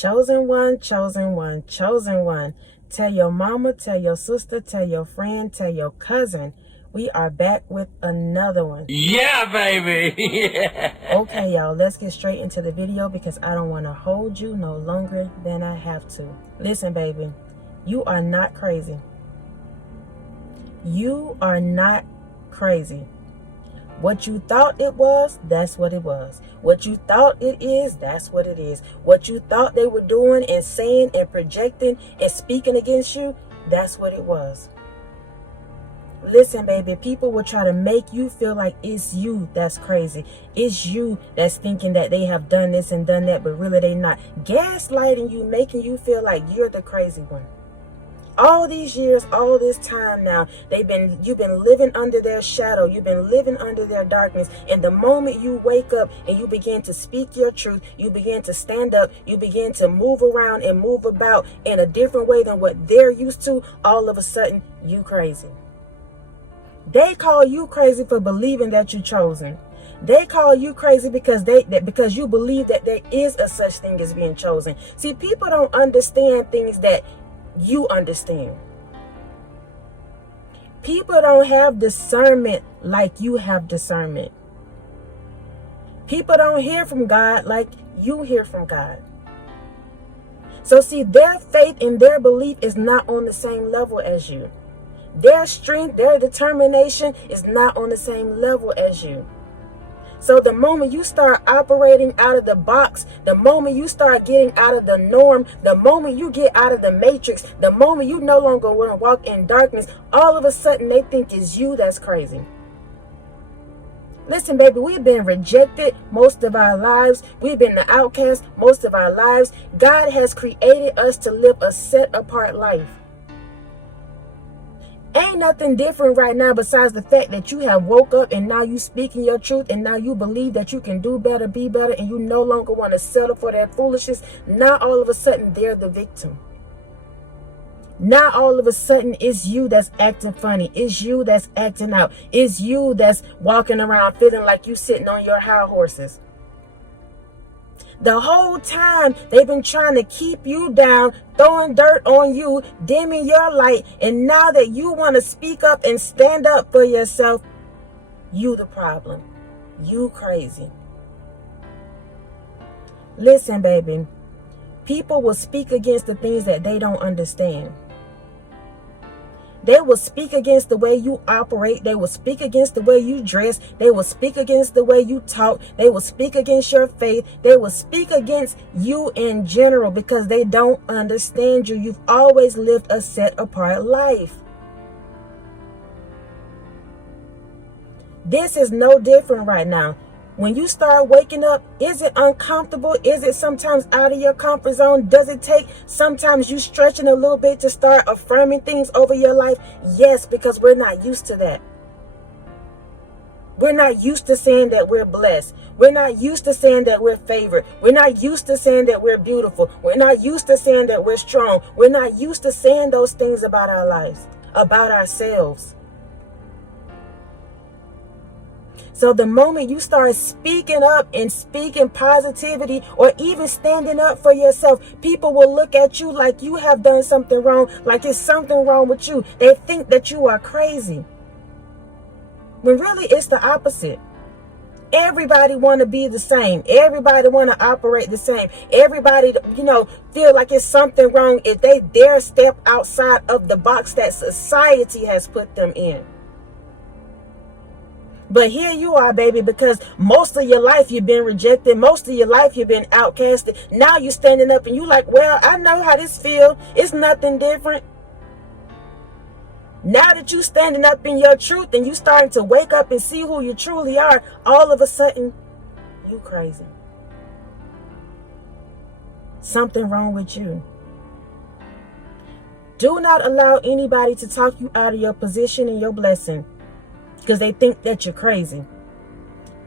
Chosen one, chosen one, chosen one. Tell your mama, tell your sister, tell your friend, tell your cousin. We are back with another one. Yeah, baby. Yeah. Okay, y'all, let's get straight into the video because I don't want to hold you no longer than I have to. Listen, baby, you are not crazy. You are not crazy. What you thought it was, that's what it was. What you thought it is, that's what it is. What you thought they were doing and saying and projecting and speaking against you, that's what it was. Listen, baby, people will try to make you feel like it's you that's crazy. It's you that's thinking that they have done this and done that, but really they not. Gaslighting you, making you feel like you're the crazy one. All these years, all this time now, you've been living under their shadow. You've been living under their darkness. And the moment you wake up and you begin to speak your truth, you begin to stand up, you begin to move around and move about in a different way than what they're used to, all of a sudden, you crazy. They call you crazy for believing that you're chosen. They call you crazy because you believe that there is a such thing as being chosen. See, people don't understand things that you understand. People don't have discernment like you have discernment. People don't hear from God like you hear from God. So see, their faith and their belief is not on the same level as you. Their strength, their determination is not on the same level as you. So the moment you start operating out of the box, the moment you start getting out of the norm, the moment you get out of the matrix, the moment you no longer want to walk in darkness, all of a sudden they think it's you that's crazy. Listen, baby, we've been rejected most of our lives. We've been the outcast most of our lives. God has created us to live a set apart life. Ain't nothing different right now besides the fact that you have woke up and now you speaking your truth and now you believe that you can do better, be better, and you no longer want to settle for that foolishness. Now all of a sudden they're the victim. Now all of a sudden it's you that's acting funny. It's you that's acting out. It's you that's walking around feeling like you sitting on your high horses. The whole time they've been trying to keep you down, throwing dirt on you, dimming your light. And now that you want to speak up and stand up for yourself, you the problem. You crazy. Listen, baby, people will speak against the things that they don't understand. They will speak against the way you operate. They will speak against the way you dress. They will speak against the way you talk. They will speak against your faith. They will speak against you in general because they don't understand you. You've always lived a set apart life. This is no different right now. When you start waking up, is it uncomfortable? Is it sometimes out of your comfort zone? Does it take sometimes you stretching a little bit to start affirming things over your life? Yes, because we're not used to that. We're not used to saying that we're blessed. We're not used to saying that we're favored. We're not used to saying that we're beautiful. We're not used to saying that we're strong. We're not used to saying those things about our lives, about ourselves. So the moment you start speaking up and speaking positivity or even standing up for yourself, people will look at you like you have done something wrong, like it's something wrong with you. They think that you are crazy. When really it's the opposite. Everybody want to be the same. Everybody want to operate the same. Everybody, feel like it's something wrong if they dare step outside of the box that society has put them in. But here you are, baby, because most of your life you've been rejected. Most of your life you've been outcasted. Now you're standing up and you like, well, I know how this feels. It's nothing different. Now that you standing up in your truth and you starting to wake up and see who you truly are, all of a sudden, you crazy. Something wrong with you. Do not allow anybody to talk you out of your position and your blessing because they think that you're crazy.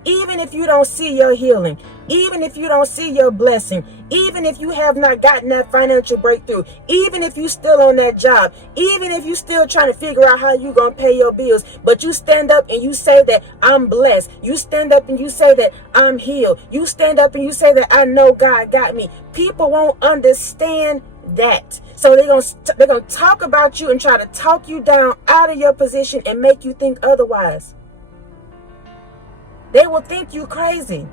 Even if you don't see your healing, even if you don't see your blessing, even if you have not gotten that financial breakthrough, even if you still on that job, even if you still trying to figure out how you gonna pay your bills, but you stand up and you say that I'm blessed. You stand up and you say that I'm healed. You stand up and you say that I know God got me. People won't understand that. So they're gonna talk about you and try to talk you down out of your position and make you think otherwise. They will think you crazy.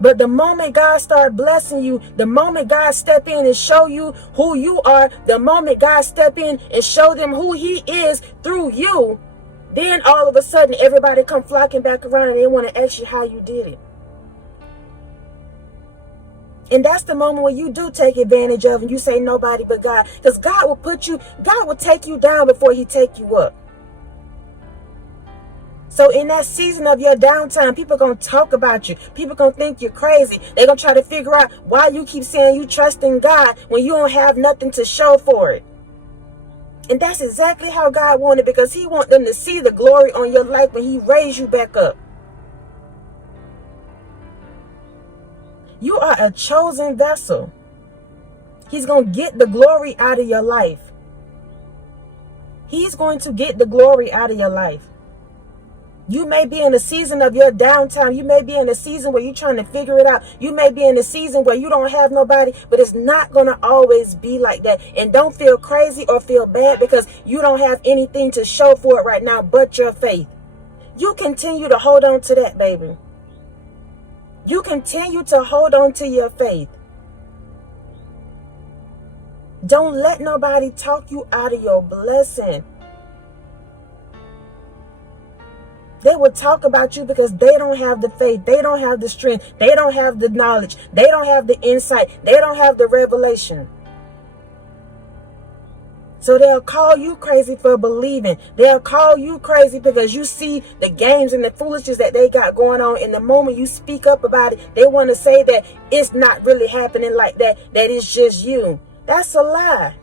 But the moment God start blessing you, the moment God step in and show you who you are, the moment God step in and show them who he is through you, then all of a sudden everybody come flocking back around and they want to ask you how you did it. And that's the moment where you do take advantage of and you say nobody but God. Because God will take you down before he take you up. So in that season of your downtime, people are going to talk about you. People are going to think you're crazy. They're going to try to figure out why you keep saying you trust in God when you don't have nothing to show for it. And that's exactly how God wanted, because he wants them to see the glory on your life when he raised you back up. You are a chosen vessel. He's going to get the glory out of your life. He's going to get the glory out of your life. You may be in a season of your downtime. You may be in a season where you're trying to figure it out. You may be in a season where you don't have nobody, but it's not going to always be like that. And don't feel crazy or feel bad because you don't have anything to show for it right now but your faith. You continue to hold on to that, baby. You continue to hold on to your faith. Don't let nobody talk you out of your blessing. They will talk about you because they don't have the faith. They don't have the strength. They don't have the knowledge. They don't have the insight. They don't have the revelation. So they'll call you crazy for believing. They'll call you crazy because you see the games and the foolishness that they got going on. And the moment you speak up about it, they want to say that it's not really happening like that, that it's just you. That's a lie.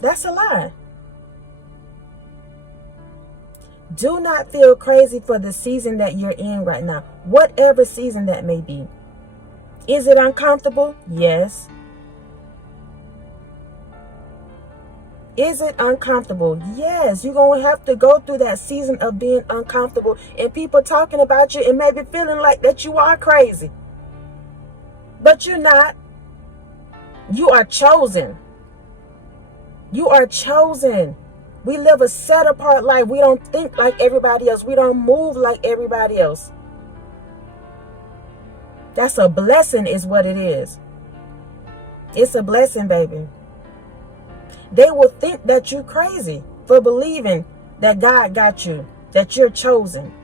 That's a lie. Do not feel crazy for the season that you're in right now, whatever season that may be. Is it uncomfortable? Yes. Is it uncomfortable? Yes. You're going to have to go through that season of being uncomfortable and people talking about you and maybe feeling like that you are crazy. But you're not. You are chosen. You are chosen. We live a set apart life. We don't think like everybody else. We don't move like everybody else. That's a blessing is what it is. It's a blessing, baby. They will think that you're crazy for believing that God got you, that you're chosen.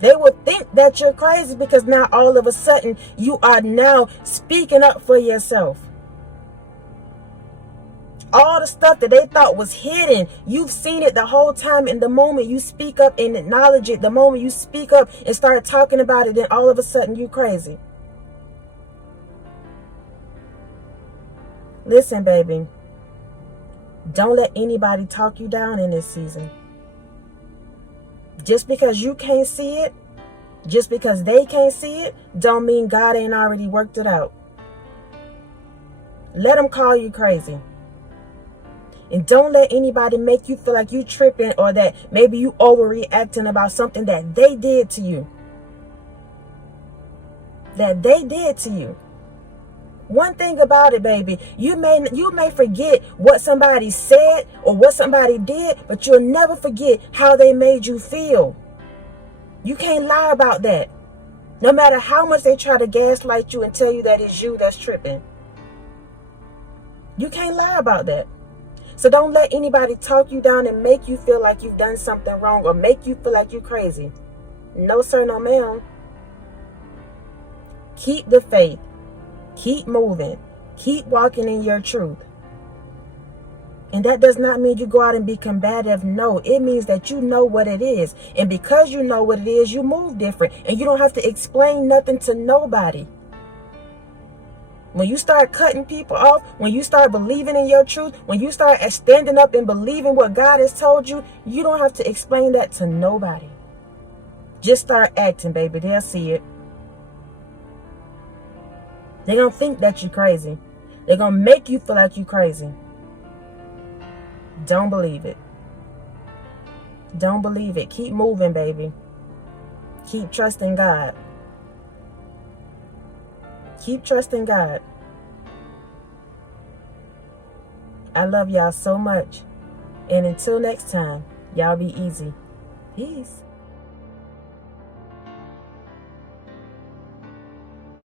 They will think that you're crazy because now all of a sudden you are now speaking up for yourself. All the stuff that they thought was hidden, you've seen it the whole time. And the moment you speak up and acknowledge it, the moment you speak up and start talking about it, then all of a sudden you crazy. Listen, baby. Don't let anybody talk you down in this season. Just because you can't see it, just because they can't see it, don't mean God ain't already worked it out. Let them call you crazy. And don't let anybody make you feel like you tripping or that maybe you overreacting about something that they did to you. That they did to you. One thing about it, baby, you may forget what somebody said or what somebody did, but you'll never forget how they made you feel. You can't lie about that. No matter how much they try to gaslight you and tell you that it's you that's tripping. You can't lie about that. So don't let anybody talk you down and make you feel like you've done something wrong or make you feel like you're crazy. No, sir, no, ma'am. Keep the faith. Keep moving. Keep walking in your truth. And that does not mean you go out and be combative. No, it means that you know what it is. And because you know what it is, you move different. And you don't have to explain nothing to nobody. When you start cutting people off, when you start believing in your truth, when you start standing up and believing what God has told you, you don't have to explain that to nobody. Just start acting, baby. They'll see it. They're going to think that you're crazy. They're going to make you feel like you're crazy. Don't believe it. Don't believe it. Keep moving, baby. Keep trusting God. Keep trusting God. I love y'all so much. And until next time, y'all be easy. Peace.